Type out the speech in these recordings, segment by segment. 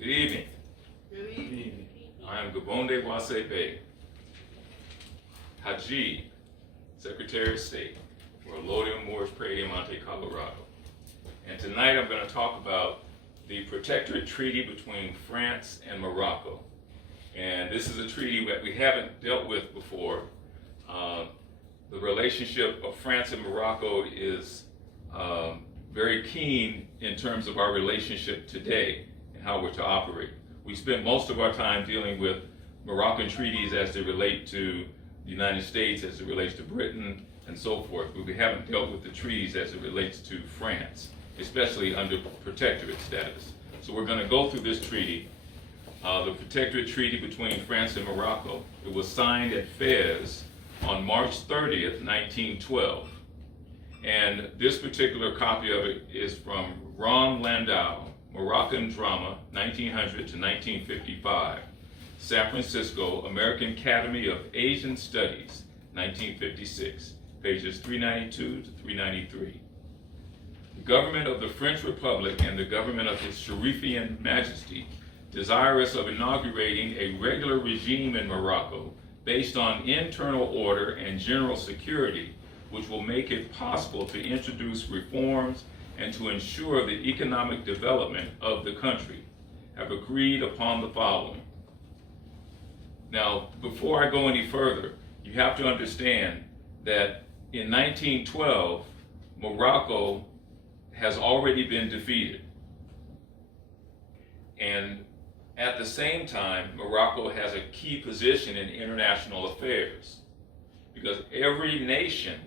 Good evening. Good evening. I am Gbonde Wase Bey, Hajib, Secretary of State for Lodium Moorish Prairie Monte, Colorado. And tonight I'm going to talk about the Protectorate Treaty between France and Morocco. And this is a treaty that we haven't dealt with before. The relationship of France and Morocco is very keen in terms of our relationship today and how we're to operate. We spent most of our time dealing with Moroccan treaties as they relate to the United States, as it relates to Britain, and so forth, but we haven't dealt with the treaties as it relates to France, especially under protectorate status. So we're going to go through this treaty, the Protectorate Treaty between France and Morocco. It was signed at Fez on March 30th, 1912. And this particular copy of it is from Ron Landau, Moroccan Drama, 1900 to 1955. San Francisco, American Academy of Asian Studies, 1956, pages 392 to 393. The government of the French Republic and the government of His Sherifian Majesty, desirous of inaugurating a regular regime in Morocco based on internal order and general security, which will make it possible to introduce reforms and to ensure the economic development of the country, have agreed upon the following. Now, before I go any further, you have to understand that in 1912, Morocco has already been defeated. And at the same time, Morocco has a key position in international affairs, because every nation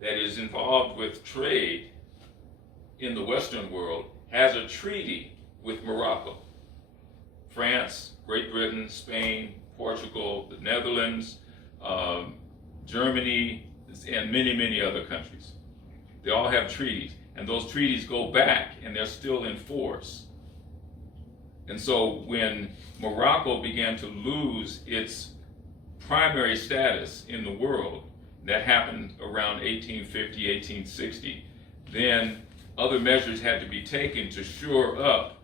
that is involved with trade in the Western world has a treaty with Morocco. France, Great Britain, Spain, Portugal, the Netherlands, Germany, and many, many other countries. They all have treaties, and those treaties go back and they're still in force. And so when Morocco began to lose its primary status in the world, that happened around 1850, 1860, then other measures had to be taken to shore up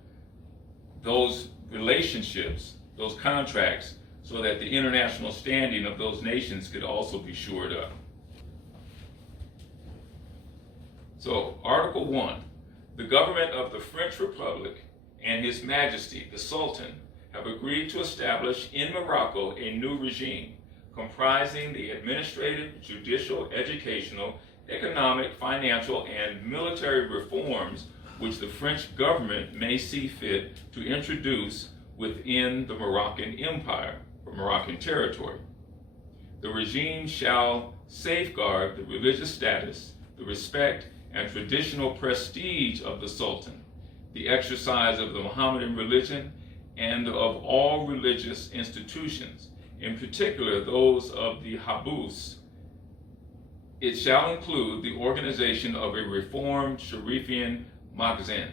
those relationships, those contracts, so that the international standing of those nations could also be shored up. So, Article 1, the government of the French Republic and His Majesty, the Sultan, have agreed to establish in Morocco a new regime comprising the administrative, judicial, educational, economic, financial, and military reforms which the French government may see fit to introduce within the Moroccan Empire or Moroccan territory. The regime shall safeguard the religious status, the respect, and traditional prestige of the Sultan, the exercise of the Mohammedan religion, and of all religious institutions, in particular those of the Habus. It shall include the organization of a reformed Sherifian Majesty.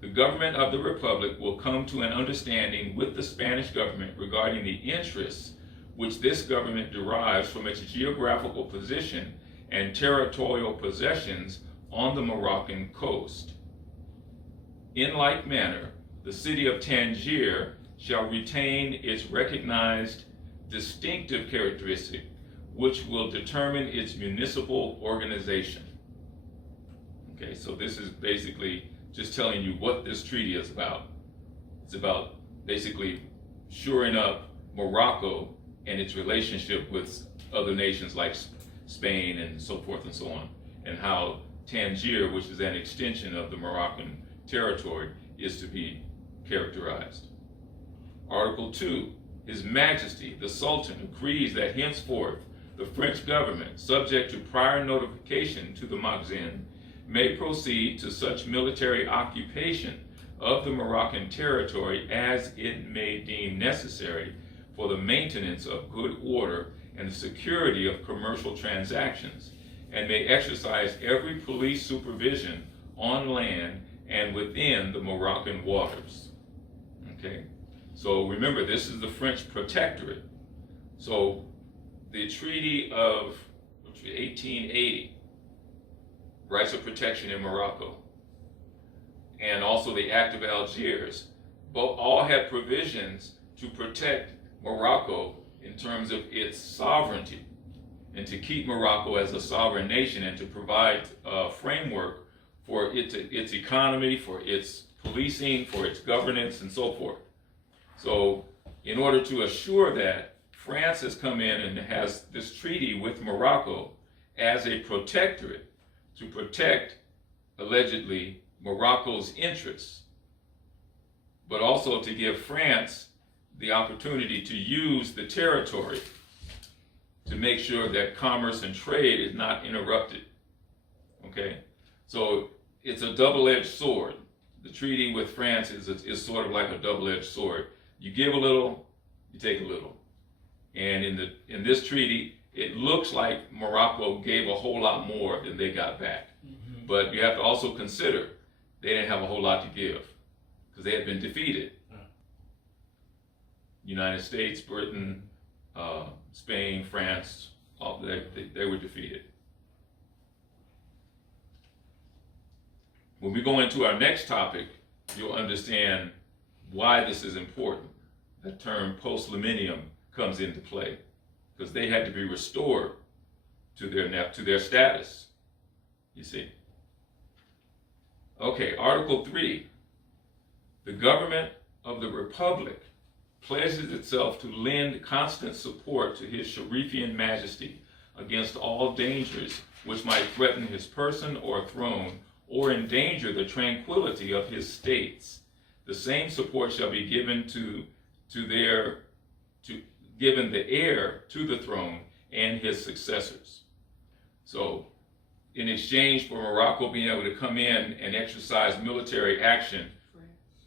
The government of the Republic will come to an understanding with the Spanish government regarding the interests which this government derives from its geographical position and territorial possessions on the Moroccan coast. In like manner, the city of Tangier shall retain its recognized distinctive characteristic, which will determine its municipal organization. Okay, so this is basically just telling you what this treaty is about. It's about basically shoring up Morocco and its relationship with other nations like Spain and so forth and so on, and how Tangier, which is an extension of the Moroccan territory, is to be characterized. Article 2, His Majesty, the Sultan, agrees that henceforth the French government, subject to prior notification to the Majesty, may proceed to such military occupation of the Moroccan territory as it may deem necessary for the maintenance of good order and the security of commercial transactions, and may exercise every police supervision on land and within the Moroccan waters. Okay, so remember, this is the French Protectorate. So the Treaty of 1880, rights of protection in Morocco, and also the Act of Algiers both all had provisions to protect Morocco in terms of its sovereignty and to keep Morocco as a sovereign nation and to provide a framework for its economy, for its policing, for its governance, and so forth. So in order to assure that, France has come in and has this treaty with Morocco as a protectorate to protect, allegedly, Morocco's interests, but also to give France the opportunity to use the territory to make sure that commerce and trade is not interrupted. Okay? So it's a double-edged sword. The treaty with France is sort of like a double-edged sword. You give a little, you take a little. And in this treaty, it looks like Morocco gave a whole lot more than they got back. Mm-hmm. But you have to also consider they didn't have a whole lot to give because they had been defeated. United States, Britain, Spain, France, they were defeated. When we go into our next topic, you'll understand why this is important. The term post-millennium comes into play because they had to be restored to their status, you see. Okay, Article 3. The government of the Republic pledges itself to lend constant support to his Sherifian Majesty against all dangers which might threaten his person or throne or endanger the tranquility of his states. The same support shall be given given the heir to the throne and his successors. So, in exchange for Morocco being able to come in and exercise military action,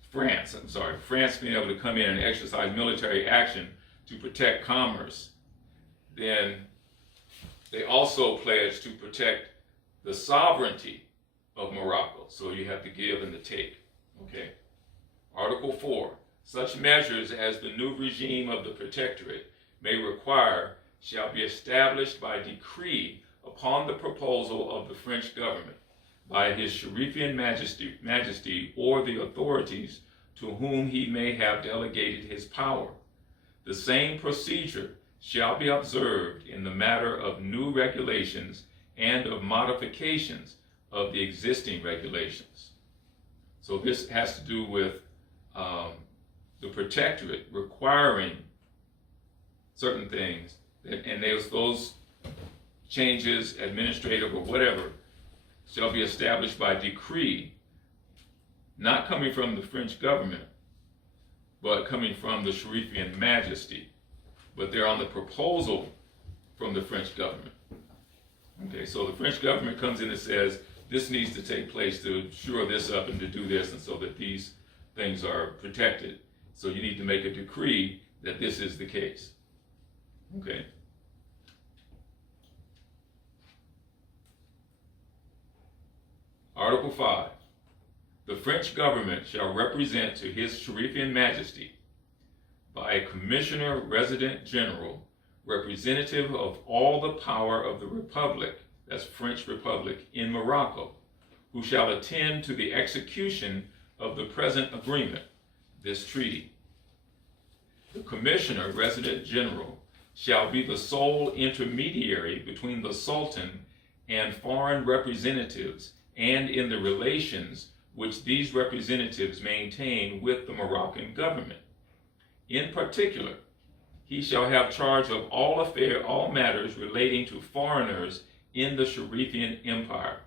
France being able to come in and exercise military action to protect commerce, then they also pledge to protect the sovereignty of Morocco. So you have to give and to take. Okay. Article 4. Such measures as the new regime of the Protectorate may require shall be established by decree upon the proposal of the French government by his Sherifian Majesty or the authorities to whom he may have delegated his power. The same procedure shall be observed in the matter of new regulations and of modifications of the existing regulations. So this has to do with the Protectorate requiring certain things, and those changes, administrative or whatever, shall be established by decree, not coming from the French government, but coming from the Sherifian Majesty. But they're on the proposal from the French government. Okay, so the French government comes in and says, this needs to take place to shore this up and to do this, and so that these things are protected. So you need to make a decree that this is the case. Okay. Article 5. The French government shall represent to his Sherifian Majesty by a Commissioner Resident General, representative of all the power of the Republic, that's French Republic, in Morocco, who shall attend to the execution of the present agreement, this treaty. The Commissioner Resident General shall be the sole intermediary between the Sultan and foreign representatives and in the relations which these representatives maintain with the Moroccan government. In particular, he shall have charge of all matters relating to foreigners in the Sherifian Empire.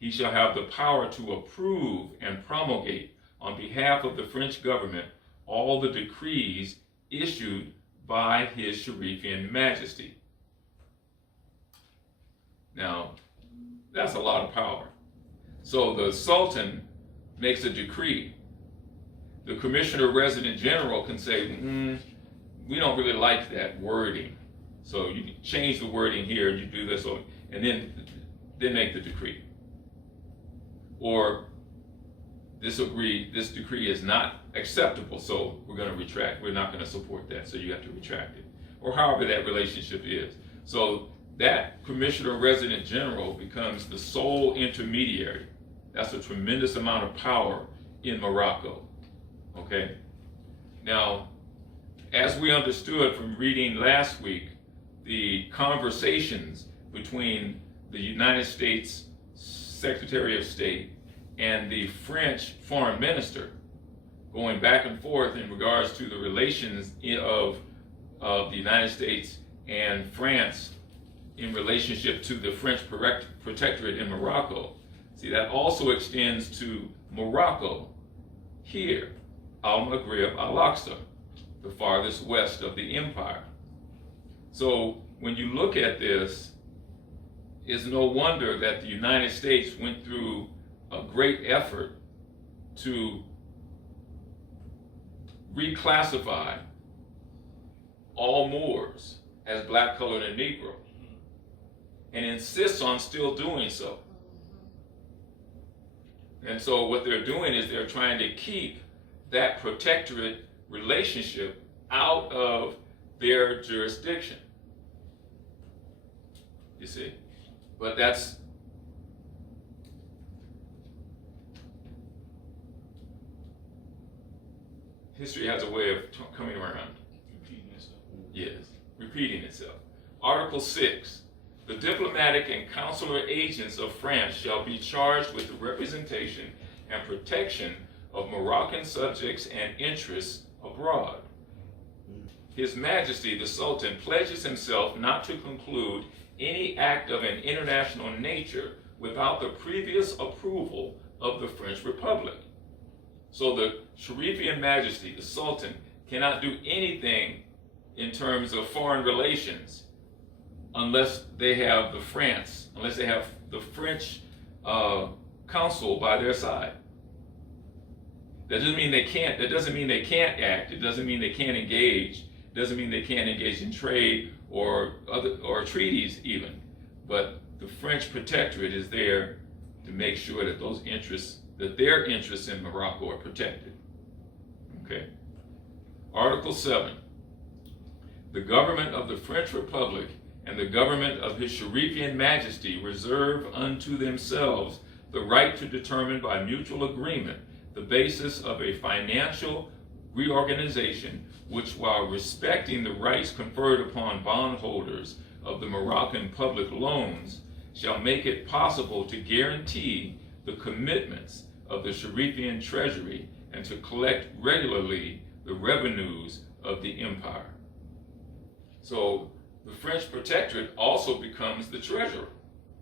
He shall have the power to approve and promulgate on behalf of the French government all the decrees issued by his Sherifian Majesty. Now, that's a lot of power. So the Sultan makes a decree. The Commissioner Resident General can say, we don't really like that wording. So you can change the wording here, you do this, and then make the decree. Or this decree is not acceptable, so we're going to retract. We're not going to support that, so you have to retract it. Or however that relationship is. So that Commissioner Resident General becomes the sole intermediary. That's a tremendous amount of power in Morocco. Okay? Now, as we understood from reading last week, the conversations between the United States Secretary of State and the French Foreign Minister, going back and forth in regards to the relations of the United States and France in relationship to the French protectorate in Morocco. See, that also extends to Morocco here, Al-Maghrib, Al-Aqsa, the farthest west of the empire. So when you look at this, it's no wonder that the United States went through a great effort to reclassify all Moors as black, colored, and Negro, and insists on still doing so. And so what they're doing is they're trying to keep that protectorate relationship out of their jurisdiction. You see? But that's history has a way of coming around. Repeating itself. Yes, repeating itself. Article 6. The diplomatic and consular agents of France shall be charged with the representation and protection of Moroccan subjects and interests abroad. His Majesty the Sultan pledges himself not to conclude any act of an international nature without the previous approval of the French Republic. So the Sherifian Majesty, the Sultan, cannot do anything in terms of foreign relations unless they have the French consul by their side. That doesn't mean they can't. That doesn't mean they can't act. It doesn't mean they can't engage. It doesn't mean they can't engage in trade or treaties even. But the French protectorate is there to make sure that their interests in Morocco are protected. Okay. Article 7. The government of the French Republic and the government of His Sherifian Majesty reserve unto themselves the right to determine by mutual agreement the basis of a financial reorganization which, while respecting the rights conferred upon bondholders of the Moroccan public loans, shall make it possible to guarantee the commitments of the Sherifian treasury and to collect regularly the revenues of the empire. So the French protectorate also becomes the treasurer.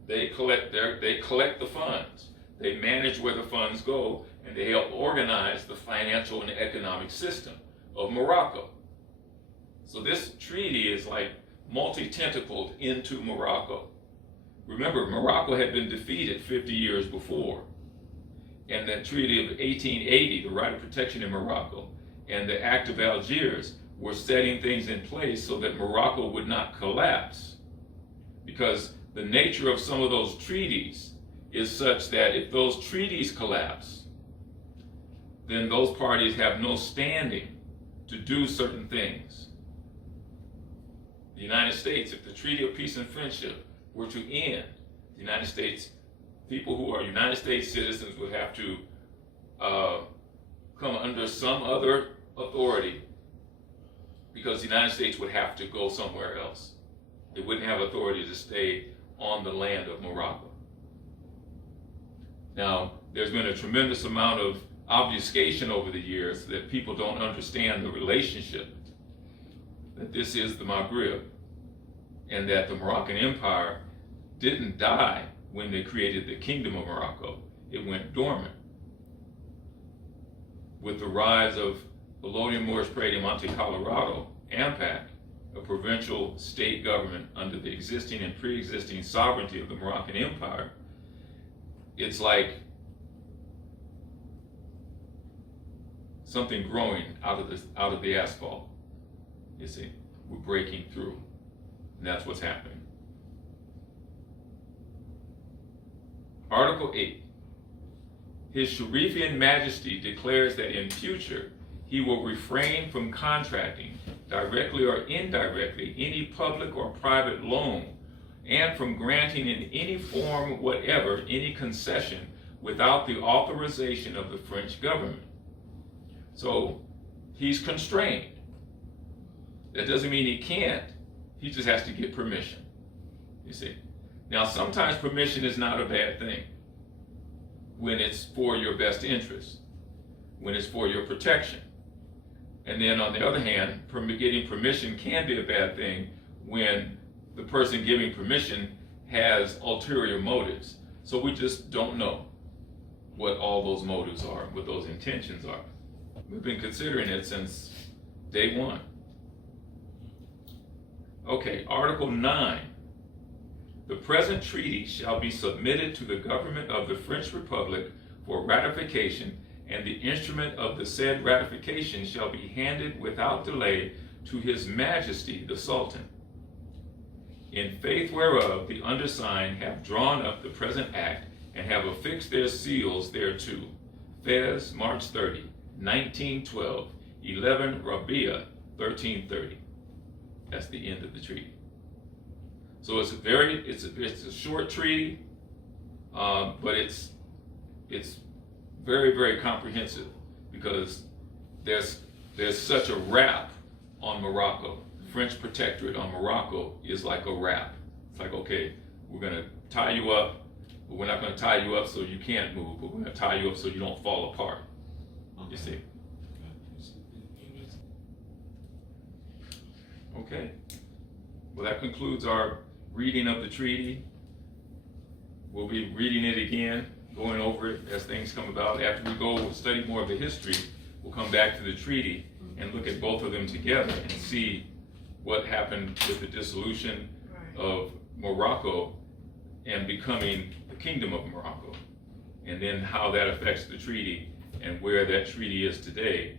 They collect the funds. They manage where the funds go, and they help organize the financial and economic system of Morocco. So this treaty is like multi-tentacled into Morocco. Remember, Morocco had been defeated 50 years before. And the Treaty of 1880, the right of protection in Morocco, and the Act of Algiers were setting things in place so that Morocco would not collapse. Because the nature of some of those treaties is such that if those treaties collapse, then those parties have no standing to do certain things. The United States, if the Treaty of Peace and Friendship were to end, the United States, people who are United States citizens would have to come under some other authority, because the United States would have to go somewhere else. It wouldn't have authority to stay on the land of Morocco. Now, there's been a tremendous amount of obfuscation over the years that people don't understand the relationship, that this is the Maghrib, and that the Moroccan Empire didn't die when they created the Kingdom of Morocco. It went dormant. With the rise of Bologna, Moorish Prey, Monte Colorado, AMPAC, a provincial state government under the existing and pre-existing sovereignty of the Moroccan Empire, it's like something growing out of the asphalt. You see, we're breaking through, and that's what's happening. Article 8. His Sherifian Majesty declares that in future he will refrain from contracting, directly or indirectly, any public or private loan, and from granting in any form whatever any concession without the authorization of the French government. So he's constrained. That doesn't mean he can't. He just has to get permission. You see. Now, sometimes permission is not a bad thing when it's for your best interest, when it's for your protection. And then on the other hand, getting permission can be a bad thing when the person giving permission has ulterior motives. So we just don't know what all those motives are, what those intentions are. We've been considering it since day one. Okay, Article 9. The present treaty shall be submitted to the government of the French Republic for ratification, and the instrument of the said ratification shall be handed without delay to His Majesty the Sultan. In faith whereof the undersigned have drawn up the present act and have affixed their seals thereto. Fez, March 30, 1912, 11 Rabia, 1330. That's the end of the treaty. So it's a short treaty, but it's very, very comprehensive because there's such a wrap on Morocco. French protectorate on Morocco is like a wrap. It's like, okay, we're going to tie you up, but we're not going to tie you up so you can't move, but we're going to tie you up so you don't fall apart. You see? Okay. Well, that concludes our reading of the treaty. We'll be reading it again, going over it as things come about. After we go study more of the history, we'll come back to the treaty and look at both of them together and see what happened with the dissolution of Morocco and becoming the Kingdom of Morocco, and then how that affects the treaty and where that treaty is today